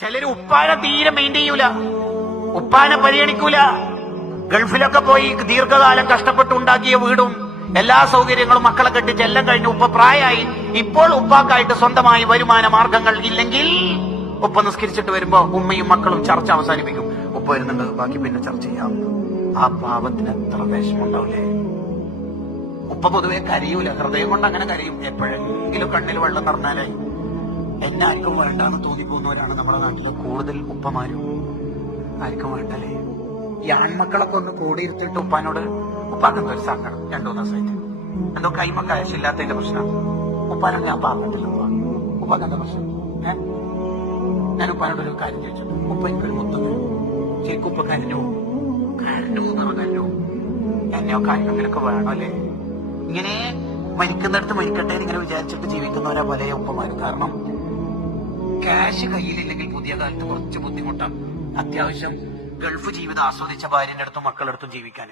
ചിലര് ഉപ്പാനെ തീരെ മെയിൻ ചെയ്യൂല, ഉപ്പാനെ പരിഗണിക്കൂല. ഗൾഫിലൊക്കെ പോയി ദീർഘകാലം കഷ്ടപ്പെട്ടുണ്ടാക്കിയ വീടും എല്ലാ സൗകര്യങ്ങളും മക്കളെ കെട്ടിച്ച് എല്ലാം കഴിഞ്ഞ് ഉപ്പ പ്രായമായി. ഇപ്പോൾ ഉപ്പാക്കായിട്ട് സ്വന്തമായി വരുമാന മാർഗങ്ങൾ ഇല്ലെങ്കിൽ ഉപ്പ നിസ്കരിച്ചിട്ട് വരുമ്പോ ഉമ്മയും മക്കളും ചർച്ച അവസാനിപ്പിക്കും. ഉപ്പ വരുന്നുണ്ട്, ബാക്കി പിന്നെ ചർച്ച ചെയ്യാം. ആ പാവത്തിന് എത്ര വിഷമുണ്ടാവില്ലേ? ഉപ്പ പൊതുവെ കരയൂല, ഹൃദയം കൊണ്ട് അങ്ങനെ കരയും. എപ്പോഴെങ്കിലും കണ്ണിൽ വെള്ളം നിറഞ്ഞാലേ എന്നെ ആർക്കും വേണ്ടാന്ന് തോന്നിപ്പോകുന്നവരാണ് നമ്മുടെ നാട്ടിലെ കൂടുതൽ ഉപ്പമാരും. ആർക്കും വേണ്ടല്ലേ? ഈ ആൺമക്കളൊക്കെ ഒന്ന് കൂടിയിരുത്തിട്ട് ഉപ്പാനോട് ഉപ്പാക്കെന്തോ ഒരു സങ്കടം, 2-3 ദിവസമായിട്ട് എന്തോ കൈമ കാശില്ലാത്തതിന്റെ പ്രശ്നം. ഉപ്പാനോട് ഞാൻ പറഞ്ഞിട്ടില്ല, ഉപ്പാക്കെന്താ പ്രശ്നം? ഞാൻ ഉപ്പാനോടൊരു കാര്യം ചോദിച്ചിട്ടു, ഉപ്പ എനിക്കൊരു മുത്തം തരും. ശരിക്കും ഉപ്പ കരഞ്ഞു കരഞ്ഞു എന്നെയോ കാര്യങ്ങളൊക്കെ വേണോ അല്ലേ? ഇങ്ങനെ മരിക്കുന്നിടത്ത് മരിക്കട്ടെ ഇങ്ങനെ വിചാരിച്ചിട്ട് ജീവിക്കുന്നവരാ പല ഉപ്പമാരും. കാരണം ക്യാഷ് കയ്യിലില്ലെങ്കിൽ പുതിയ കാലത്ത് കുറച്ച് ബുദ്ധിമുട്ടാണ്. അത്യാവശ്യം ഗൾഫ് ജീവിതം ആസ്വദിച്ച ഭാര്യന്റെ അടുത്തും മക്കളുടെ അടുത്തും ജീവിക്കാൻ.